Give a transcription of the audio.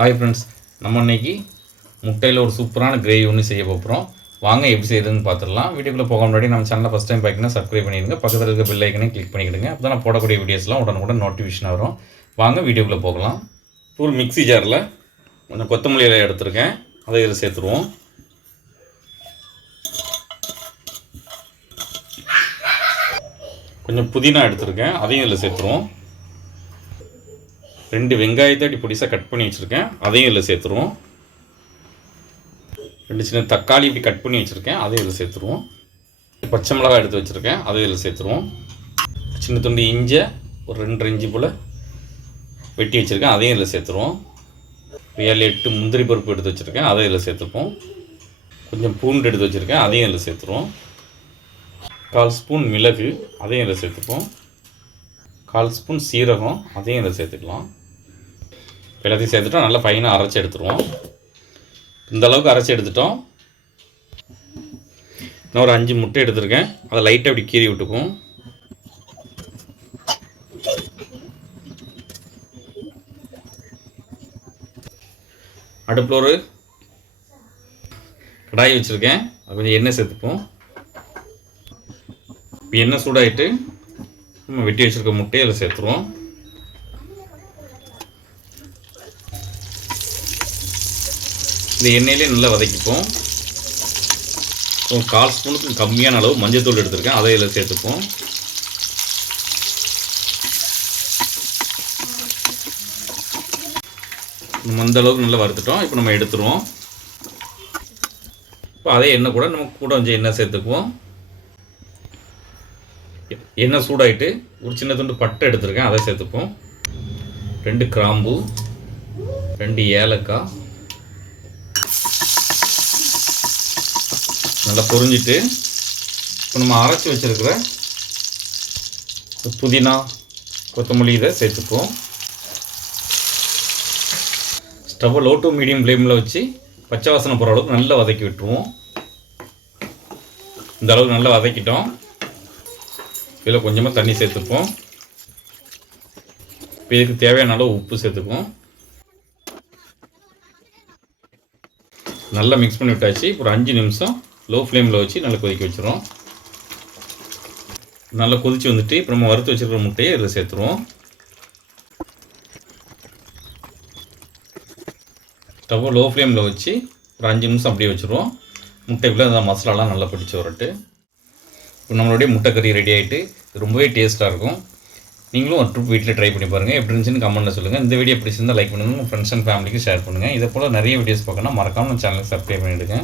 Hi friends நம்ம இன்றைக்கி முட்டையில் ஒரு சூப்பரான கிரேவி ஒன்று செய்ய போகிறோம் வாங்க எப்படி செய்யுதுன்னு பார்த்துடலாம் வீடியோக்குள்ளே போக முன்னாடி நம்ம சேனலை ஃபஸ்ட் டைம் பார்க்கணும் சப்ஸ்கிரைப் பண்ணிடுங்க. பக்கத்தில் இருக்க பெல் ஐக்கனே கிளிக் பண்ணிக்கிடுங்க. அப்போ தான் நான் போடக்கூடிய வீடியோஸ்லாம் உடனுக்குடன் நோட்டிஃபிகேஷன் வரும். வாங்க வீடியோக்குள்ளே போகலாம். ஒரு மிக்ஸி ஜாரில் கொஞ்சம் கொத்தமல்லி இலை எடுத்திருக்கேன். அதை இதில் சேர்த்துருவோம். கொஞ்சம் புதினா எடுத்திருக்கேன். அதையும் இதில் சேர்த்துருவோம். ரெண்டு வெங்காயத்தை அப்படி பொடிசாக கட் பண்ணி வச்சுருக்கேன். அதையும் இதில் சேர்த்துருவோம். ரெண்டு சின்ன தக்காளி இப்படி கட் பண்ணி வச்சுருக்கேன். அதையும் இதில் சேர்த்துருவோம். பச்சை மிளகாய் எடுத்து வச்சுருக்கேன். அதையும் இதில் சேர்த்துருவோம். சின்ன துண்டு இஞ்சை ஒரு ரெண்டு இஞ்சி போல் வெட்டி வச்சுருக்கேன். அதையும் இதில் சேர்த்துருவோம். ஏழு எட்டு முந்திரி பருப்பு எடுத்து வச்சுருக்கேன். அதை இதில் சேர்த்துப்போம் கொஞ்சம் பூண்டு எடுத்து வச்சுருக்கேன். அதையும் இதில் சேர்த்துருவோம். கால் ஸ்பூன் மிளகு அதையும் இதில் சேர்த்துப்போம். கால் ஸ்பூன் சீரகம் அதையும் இதில் சேர்த்துக்கலாம். எல்லாத்தையும் சேர்த்துட்டோம் நல்லா ஃபைனாக அரைச்சி எடுத்துருவோம். இந்த அளவுக்கு அரைச்சி எடுத்துட்டோம். இன்னும் ஒரு அஞ்சு முட்டை எடுத்திருக்கேன். அதை லைட்டாக அப்படி கீறி விட்டுக்கும் அடுப்பில் ஒரு கடாய் வச்சுருக்கேன். அது கொஞ்சம் எண்ணெய் சேர்த்துப்போம். இப்போ எண்ணெய் சூடாயிட்டு நம்ம வெட்டி வச்சுருக்க முட்டையை அதில் சேர்த்துருவோம். இந்த எண்ணெயிலே நல்லா வதக்கிப்போம். கால் ஸ்பூனுக்கு கம்மியான அளவு மஞ்சத்தூள் எடுத்திருக்கேன். அதை இதில் சேர்த்துப்போம். நம்ம அந்த அளவுக்கு நல்லா வறுத்துட்டோம். இப்போ நம்ம எடுத்துருவோம். இப்போ அதே எண்ணெய் கூட நம்ம கூட கொஞ்சம் எண்ணெய் சேர்த்துக்குவோம். எண்ணெய் சூடாயிட்டு ஒரு சின்ன துண்டு பட்டை எடுத்திருக்கேன். அதை சேர்த்துப்போம். ரெண்டு கிராம்பு ரெண்டு ஏலக்காய் நல்லா பொரிஞ்சிட்டு இப்போ நம்ம அரைச்சி வச்சுருக்கிற புதினா கொத்தமல்லி இதை சேர்த்துப்போம். ஸ்டவ்வை லோ டு மீடியம் ஃப்ளேமில் வச்சு பச்சை வாசனை போகிற அளவுக்கு நல்லா வதக்கி விட்டுருவோம். இந்த அளவுக்கு நல்லா வதக்கிட்டோம். இதில் கொஞ்சமாக தண்ணி சேர்த்துப்போம். இப்போ இதுக்கு தேவையான அளவு உப்பு சேர்த்துக்குவோம் நல்லா மிக்ஸ் பண்ணி விட்டாச்சு. இப்போ ஒரு அஞ்சு நிமிஷம் லோ ஃப்ளேமில் வச்சு நல்லா கொதிக்க வச்சுருவோம். நல்லா கொதிச்சு வந்துட்டு இப்போ நம்ம வறுத்து வச்சுருக்கிற முட்டையை இதில் சேர்த்துருவோம். ஸ்டவ்வை லோ ஃப்ளேமில் வச்சு ஒரு அஞ்சு நிமிஷம் அப்படியே வச்சுருவோம். முட்டைக்குள்ளே அந்த மசாலாலாம் நல்லா பிடிச்சி வரட்டு. இப்போ நம்மளுடைய முட்டைக்கறி ரெடி ஆகிட்டு ரொம்பவே டேஸ்ட்டாக இருக்கும். நீங்களும் ஒரு ட்ரிப் வீட்டில் ட்ரை பண்ணி பாருங்கள் எப்படி இருந்துச்சுன்னு கமெண்ட்டில் சொல்லுங்கள் இந்த வீடியோ பிடிச்சிருந்தால் லைக் பண்ணுங்கள் உங்கள் ஃப்ரெண்ட்ஸ் அண்ட் ஃபேமிலிக்கு ஷேர் பண்ணுங்கள் இதே போல் நிறைய வீடியோஸ் பார்க்கணும் மறக்காமல் சேனலுக்கு சப்ஸ்கிரைப் பண்ணிவிடுங்க